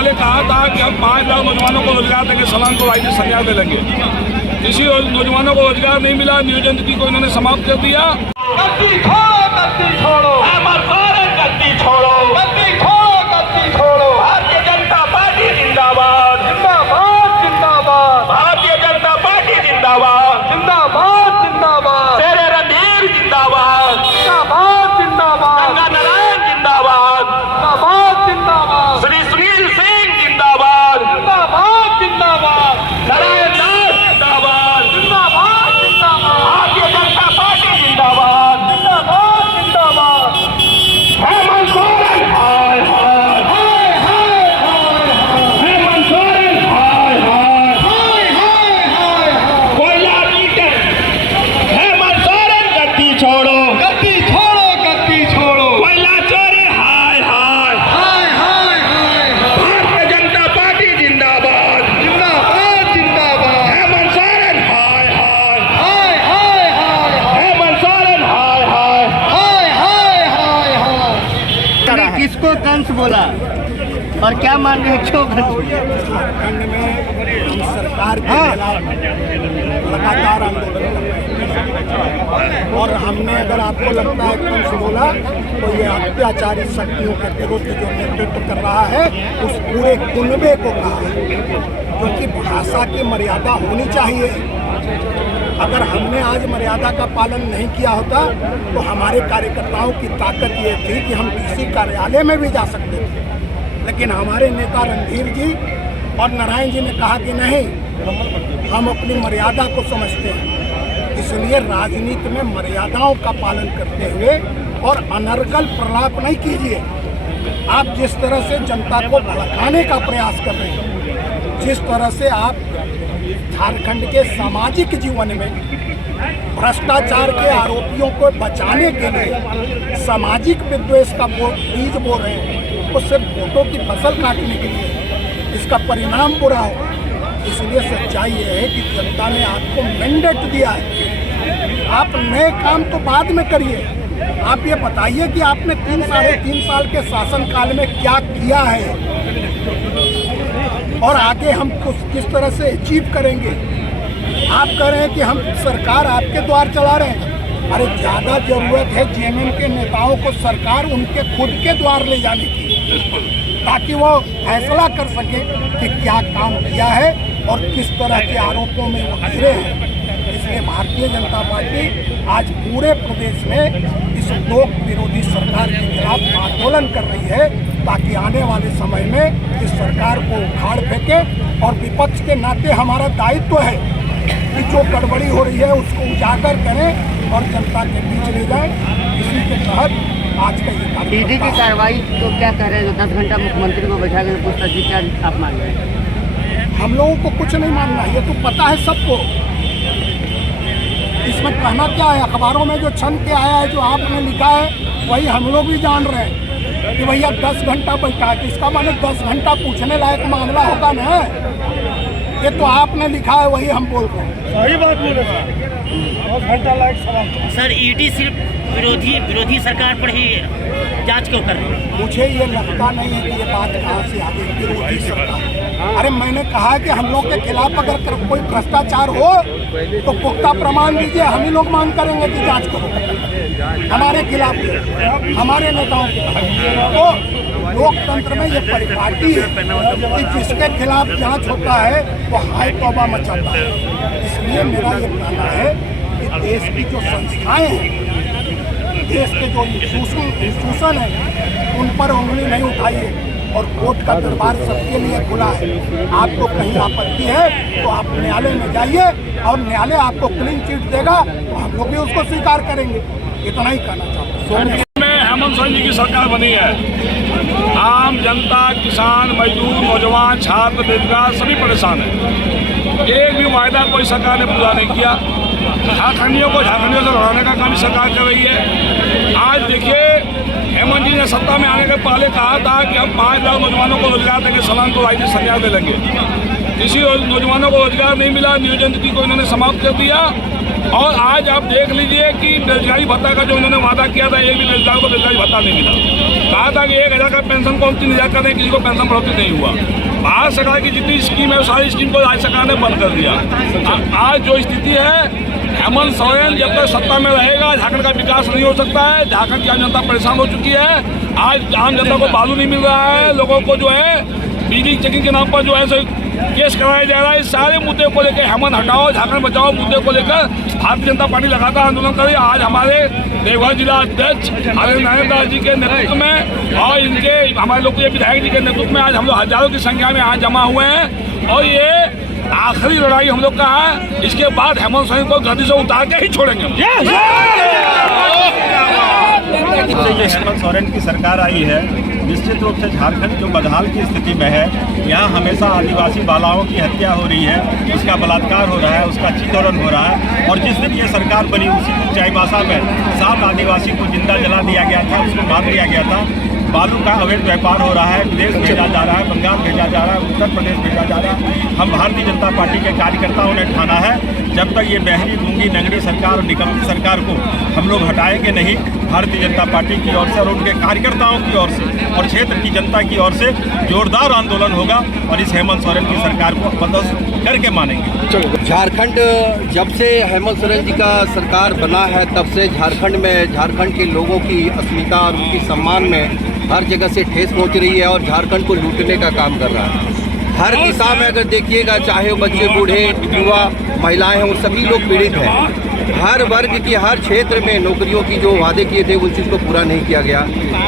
पहले कहा था कि हम 5 लाख नौजवानों को रोजगार देंगे, सलाम को वायदे संज्ञा दे लेंगे। किसी नौजवानों को रोजगार नहीं मिला, नियोजन नीति को इन्होंने समाप्त कर दिया। गद्दी छोड़ो, गद्दी छोड़ो, गद्दी छोड़ो, गद्दी छोड़ो, गद्दी छोड़ो। भारतीय जनता पार्टी जिंदाबाद, जिंदाबाद, जिंदाबाद। भारतीय जनता पार्टी जिंदाबाद, जिंदाबाद, जिंदाबाद। शेरे रणधीर जिंदाबाद, जिंदाबाद, जिंदाबाद। गंगा नारायण जिंदाबाद, जिंदाबाद, जिंदाबाद। श्री सुनील सिंह जिंदाबाद, जिंदाबाद, जिंदाबाद। नारायण दास जिंदाबाद, जिंदाबाद, जिंदाबाद। भारतीय जनता पार्टी जिंदाबाद, जिंदाबाद, जिंदाबाद। हेमंत सोरेन हाय हाय, हाय हाय हाय। हेमंत सोरेन हाय हाय, हाय हाय हाय। कोयला मीटर, हेमंत सोरेन गद्दी छोड़ो, गद्दी छोड़ो, गद्दी छोड़ो। कोयला चोरी हाय हाय, हाय हाय हाय। भारतीय जनता पार्टी जिंदाबाद, जिंदाबाद, जिंदाबाद। हेमंत सोरेन हाय हाय, हाय हाय हाय। हेमंत सोरेन हाय हाय, हाय हाय हाय हाय। किसको कंस बोला और क्या मान रहे क्यों कंस? झारखंड में हम सरकार के खिलाफ लगातार आंदोलन कर रहे हैं और हमने, अगर आपको लगता है कंस बोला, तो ये अत्याचारी शक्तियों के विरुद्ध जो नेतृत्व कर रहा है उस पूरे कुनबे को कहा है, क्योंकि भाषा की मर्यादा होनी चाहिए। अगर हमने आज मर्यादा का पालन नहीं किया होता तो हमारे कार्यकर्ताओं की ताकत ये थी कि हम डीसी कार्यालय में भी जा सकते थे, लेकिन हमारे नेता रणधीर जी और नारायण जी ने कहा कि नहीं, हम अपनी मर्यादा को समझते हैं, इसलिए राजनीति में मर्यादाओं का पालन करते हुए और अनर्गल प्रलाप नहीं कीजिए। आप जिस तरह से जनता को भड़काने का प्रयास कर रहे हैं, जिस तरह से आप झारखंड के सामाजिक जीवन में भ्रष्टाचार के आरोपियों को बचाने के लिए सामाजिक विद्वेष का बीज बो रहे हैं, वो सिर्फ वोटों की फसल काटने के लिए, इसका परिणाम बुरा हो। इसलिए सच्चाई ये है कि जनता ने आपको मैंडेट दिया है, आप नए काम तो बाद में करिए। आप ये बताइए कि आपने 3-3.5 साल के शासनकाल में क्या किया है और आगे हम किस तरह से अचीव करेंगे। आप कह रहे हैं कि हम सरकार आपके द्वार चला रहे हैं, अरे ज़्यादा ज़रूरत है जेएमएम के नेताओं को सरकार उनके खुद के द्वार ले जाने की, ताकि वो फैसला कर सके कि क्या काम किया है और किस तरह के आरोपों में वो घिरे हैं। इसलिए भारतीय जनता पार्टी आज पूरे प्रदेश में इस लोक विरोधी सरकार के खिलाफ आंदोलन कर रही है, ताकि आने वाले समय में इस सरकार को उखाड़ फेंके। और विपक्ष के नाते हमारा दायित्व है कि जो गड़बड़ी हो रही है उसको उजागर करें और जनता के बीच ले जाएं। इसी के तहत आज का ये कार्यक्रम। ईडी की कार्रवाई तो क्या कह रहे हैं, जो 10 घंटा मुख्यमंत्री को बैठा कर पूछताछ की, क्या आप मान रहे हैं? हम लोगों को कुछ नहीं मानना, ये तो पता है सबको। इसमें कहना क्या है, अखबारों में जो छन के आया है, जो आपने लिखा है, वही हम लोग भी जान रहे हैं कि भैया 10 घंटा बैठा है, इसका माने 10 घंटा पूछने लायक मामला होगा ना। ये तो आपने लिखा है, वही हम बोल रहे हैं। सही बात बोले सर, 10 घंटा लायक सवाल। सर ईडी सिर्फ विरोधी सरकार पर ही जांच क्यों कर रही है? मुझे ये लगता नहीं है कि ये बात कहाँ से आ गई विरोधी सरकार। अरे मैंने कहा कि हम लोग के खिलाफ अगर कोई भ्रष्टाचार हो तो पुख्ता प्रमाण दीजिए, हम ही लोग मांग करेंगे कि जांच करो हमारे खिलाफ, हमारे नेताओं के खिलाफ। तो लोकतंत्र में ये परिपाटी है कि जिसके खिलाफ जांच होता है वो हाय तौबा मचाता है। इसलिए मेरा ये कहना है कि देश की जो संस्थाएं हैं, देश के जो इंस्टीट्यूशन है, उन पर उंगली नहीं उठाइए। और कोर्ट का दरबार सबके लिए खुला है। आपको कहीं आपत्ति है तो आप न्यायालय में जाइए और न्यायालय आपको क्लीन चिट देगा, तो हम लोग भी उसको स्वीकार करेंगे। इतना ही कहना चाहता हूँ। हेमंत सोरेन जी की सरकार बनी है, आम जनता, किसान, मजदूर, नौजवान, छात्र, बेरोजगार सभी परेशान हैं। एक भी वायदा कोई सरकार ने पूरा नहीं किया। झारखंडियों को झारखंडियों से लड़ाने का काम सरकार कर रही है। आज देखिए, हेमंत जी ने सत्ता में आने के पहले कहा था कि हम 5 लाख नौजवानों को रोजगार देंगे, सलाम को वायदे संज्ञा दे लेंगे। किसी नौजवानों को रोजगार नहीं मिला, नियोजन नीति को इन्होंने समाप्त कर दिया। और आज आप देख लीजिए कि बेरोजगारी भत्ता का जो इन्होंने वादा किया था, एक भी बेरोजगार को बेरोजगारी भत्ता नहीं मिला। कहा था कि 1000 का पेंशन को 3000 कर दें, किसी को पेंशन बढ़ोतरी नहीं हुआ। भारत सरकार की जितनी स्कीम है वो सारी स्कीम को राज्य सरकार ने बंद कर दिया। आज जो स्थिति है, हेमंत सोरेन जब तक सत्ता में रहेगा झारखंड का विकास नहीं हो सकता है। झारखंड की आम जनता परेशान हो चुकी है। आज आम जनता को बालू नहीं मिल रहा है, लोगों को जो है बिजली चेकिंग के नाम पर जो है केस कराया जा रहा है। इस सारे मुद्दे को लेकर हेमंत हटाओ झारखंड बचाओ मुद्दे को लेकर भारतीय जनता पार्टी लगातार आंदोलन कर रही है। आज हमारे देवघर जिला अध्यक्ष आदरणीय नारायण दास जी के नेतृत्व में और इनके हमारे लोकप्रिय विधायक जी के नेतृत्व में आज हम लोग हजारों की संख्या में आज जमा हुए हैं। और ये आखिरी लड़ाई हम लोग का है। इसके बाद हेमंत सोरेन को गद्दी से उतार के ही छोड़ेंगे। हेमंत सोरेन की सरकार आई है, निश्चित रूप से झारखंड जो बदहाल की स्थिति में है, यहाँ हमेशा आदिवासी बालाओं की हत्या हो रही है, उसका बलात्कार हो रहा है, उसका चित्तौरण हो रहा है। और जिस दिन ये सरकार बनी उसी दिन चाईबासा में 7 आदिवासी को जिंदा जला दिया गया था, उसको मार दिया गया था। बालू का अवैध व्यापार हो रहा है, विदेश भेजा जा रहा है, बंगाल भेजा जा रहा है, उत्तर प्रदेश भेजा जा रहा है। हम भारतीय जनता पार्टी के कार्यकर्ताओं ने ठाना है, जब तक ये बहरी गूंगी नंगड़ी सरकार और निकम्मी सरकार को हम लोग हटाएंगे नहीं। भारतीय जनता पार्टी की ओर से और उनके कार्यकर्ताओं की ओर से और क्षेत्र की जनता की ओर से जोरदार आंदोलन होगा और इस हेमंत सोरेन की सरकार को बर्दाश्त करके मानेंगे। झारखंड जब से हेमंत सोरेन जी का सरकार बना है, तब से झारखंड के लोगों की अस्मिता और उनकी सम्मान में हर जगह से ठेस पहुंच रही है और झारखंड को लूटने का काम कर रहा है। हर दिशा में अगर देखिएगा, चाहे वो बच्चे, बूढ़े, युवा, महिलाएं हैं, वो सभी लोग पीड़ित हैं। हर वर्ग की हर क्षेत्र में नौकरियों की जो वादे किए थे उन चीज़ को पूरा नहीं किया गया।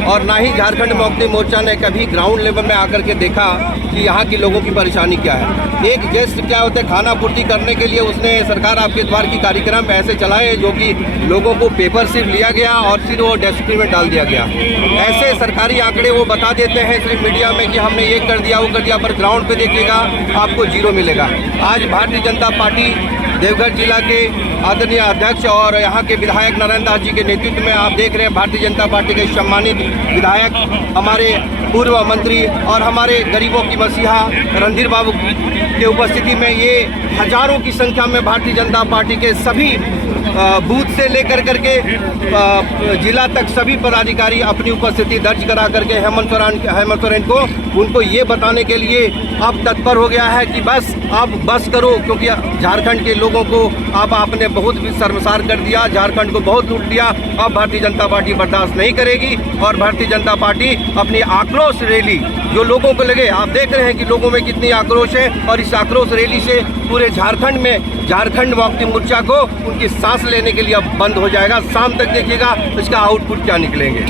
और ना ही झारखंड मुक्ति मोर्चा ने कभी ग्राउंड लेवल में आकर के देखा कि यहाँ के लोगों की परेशानी क्या है। एक जस्ट क्या होता है, खाना पूर्ति करने के लिए उसने सरकार आपके द्वार की कार्यक्रम ऐसे चलाए जो कि लोगों को पेपर सिर्फ लिया गया और फिर वो डस्टबिन में डाल दिया गया। ऐसे सरकारी आंकड़े वो बता देते हैं सिर्फ मीडिया में कि हमने ये कर दिया वो कर दिया, पर ग्राउंड पे देखिएगा आपको जीरो मिलेगा। आज भारतीय जनता पार्टी देवघर जिला के आदरणीय अध्यक्ष और यहाँ के विधायक नारायण दास जी के नेतृत्व में आप देख रहे हैं भारतीय जनता पार्टी के सम्मानित विधायक, हमारे पूर्व मंत्री और हमारे गरीबों की मसीहा रणधीर बाबू के उपस्थिति में ये हजारों की संख्या में भारतीय जनता पार्टी के सभी बूथ से लेकर करके जिला तक सभी पदाधिकारी अपनी उपस्थिति दर्ज करा करके हेमंत सोरेन को उनको ये बताने के लिए अब तत्पर हो गया है कि बस अब बस करो, क्योंकि झारखंड के लोगों को अब आपने बहुत भी शर्मसार कर दिया, झारखंड को बहुत लूट दिया। अब भारतीय जनता पार्टी बर्दाश्त नहीं करेगी और भारतीय जनता पार्टी अपनी आक्रोश रैली जो लोगों को लगे, आप देख रहे हैं कि लोगों में कितनी आक्रोश है, और इस आक्रोश रैली से पूरे झारखंड में झारखंड मुक्ति मोर्चा को उनकी सांस लेने के लिए अब बंद हो जाएगा। शाम तक देखिएगा इसका आउटपुट क्या निकलेंगे।